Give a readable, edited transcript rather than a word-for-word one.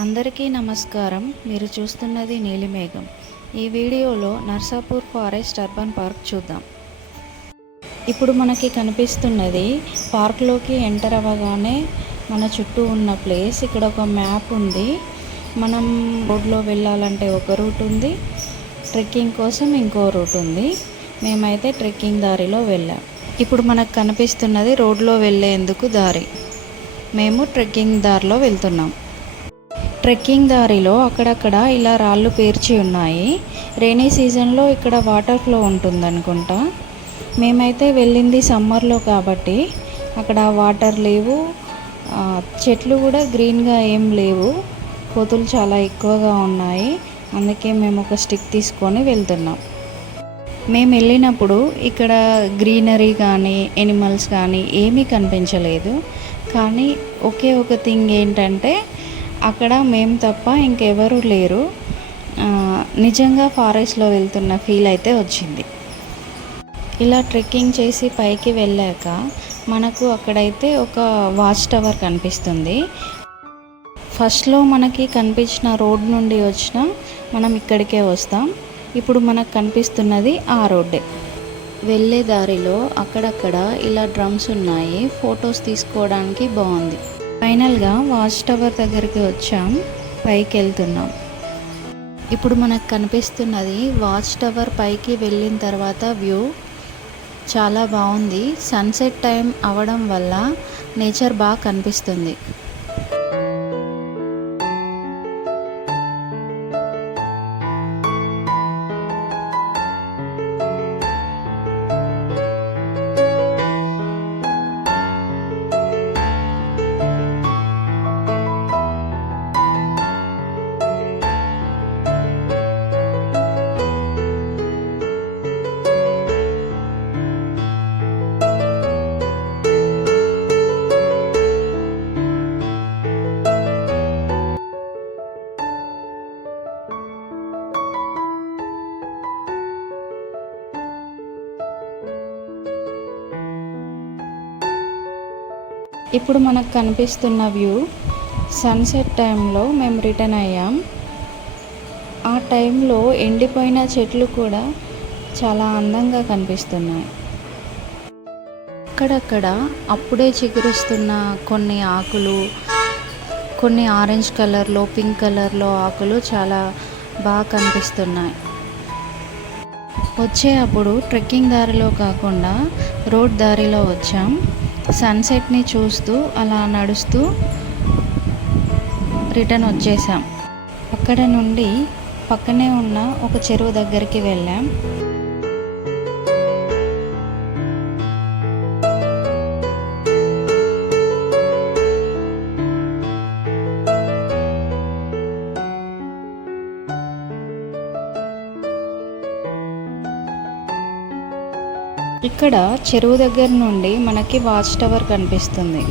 అందరికీ నమస్కారం. మీరు చూస్తున్నది నీలిమేఘం. ఈ వీడియోలో నర్సాపూర్ ఫారెస్ట్ అర్బన్ పార్క్ చూద్దాం. ఇప్పుడు మనకి కనిపిస్తున్నది పార్క్లోకి ఎంటర్ అవ్వగానే మన చుట్టూ ఉన్న ప్లేస్. ఇక్కడ ఒక మ్యాప్ ఉంది. మనం రోడ్లో వెళ్ళాలంటే ఒక రూట్ ఉంది, ట్రెక్కింగ్ కోసం ఇంకో రూట్ ఉంది. మేమైతే ట్రెక్కింగ్ దారిలో వెళ్ళాం. ఇప్పుడు మనకు కనిపిస్తున్నది రోడ్లో వెళ్ళేందుకు దారి. మేము ట్రెక్కింగ్ దారిలో వెళ్తున్నాం. ట్రెక్కింగ్ దారిలో అక్కడక్కడ ఇలా రాళ్ళు పేర్చి ఉన్నాయి. రైనీ సీజన్లో ఇక్కడ వాటర్ ఫ్లో ఉంటుందనుకుంటా. మేమైతే వెళ్ళింది సమ్మర్లో కాబట్టి అక్కడ వాటర్ లేవు, చెట్లు కూడా గ్రీన్గా ఏం లేవు, కోతులు చాలా ఎక్కువగా ఉన్నాయి. అందుకే మేము ఒక స్టిక్ తీసుకొని వెళ్తున్నాం. మేము వెళ్ళినప్పుడు ఇక్కడ గ్రీనరీ కానీ ఎనిమల్స్ కానీ ఏమీ కనిపించలేదు. కానీ ఒకే ఒక థింగ్ ఏంటంటే అక్కడ మేము తప్ప ఇంకెవరూ లేరు. నిజంగా ఫారెస్ట్లో వెళ్తున్న ఫీల్ అయితే వచ్చింది. ఇలా ట్రెక్కింగ్ చేసి పైకి వెళ్ళాక మనకు అక్కడైతే ఒక వాచ్ టవర్ కనిపిస్తుంది. ఫస్ట్లో మనకి కనిపించిన రోడ్ నుండి వచ్చిన మనం ఇక్కడికే వస్తాం. ఇప్పుడు మనకు కనిపిస్తున్నది ఆ రోడ్డే. వెళ్ళే దారిలో అక్కడక్కడ ఇలా డ్రమ్స్ ఉన్నాయి. ఫొటోస్ తీసుకోవడానికి బాగుంది. ఫైనల్గా వాచ్ టవర్ దగ్గరికి వచ్చాం, పైకి వెళ్తున్నాం. ఇప్పుడు మనకు కనిపిస్తున్నది వాచ్ టవర్. పైకి వెళ్ళిన తర్వాత వ్యూ చాలా బాగుంది. సన్సెట్ టైం అవ్వడం వల్ల నేచర్ బాగా కనిపిస్తుంది. ఇప్పుడు మనకు కనిపిస్తున్న వ్యూ సన్సెట్ టైంలో మేము రిటర్న్ అయ్యాం. ఆ టైంలో ఎండిపోయిన చెట్లు కూడా చాలా అందంగా కనిపిస్తున్నాయి. అక్కడక్కడ అప్పుడే చిగురుస్తున్న కొన్ని ఆకులు, కొన్ని ఆరెంజ్ కలర్లో, పింక్ కలర్లో ఆకులు చాలా బాగా కనిపిస్తున్నాయి. వచ్చేటప్పుడు ట్రెక్కింగ్ దారిలో కాకుండా రోడ్ దారిలో వచ్చాం. సన్సెట్ని చూస్తూ అలా నడుస్తూ రిటర్న్ వచ్చేసాం. అక్కడ నుండి పక్కనే ఉన్న ఒక చెరువు దగ్గరికి వెళ్ళాం. ఇక్కడ చెరువు దగ్గర నుండి మనకి వాచ్ టవర్ కనిపిస్తుంది.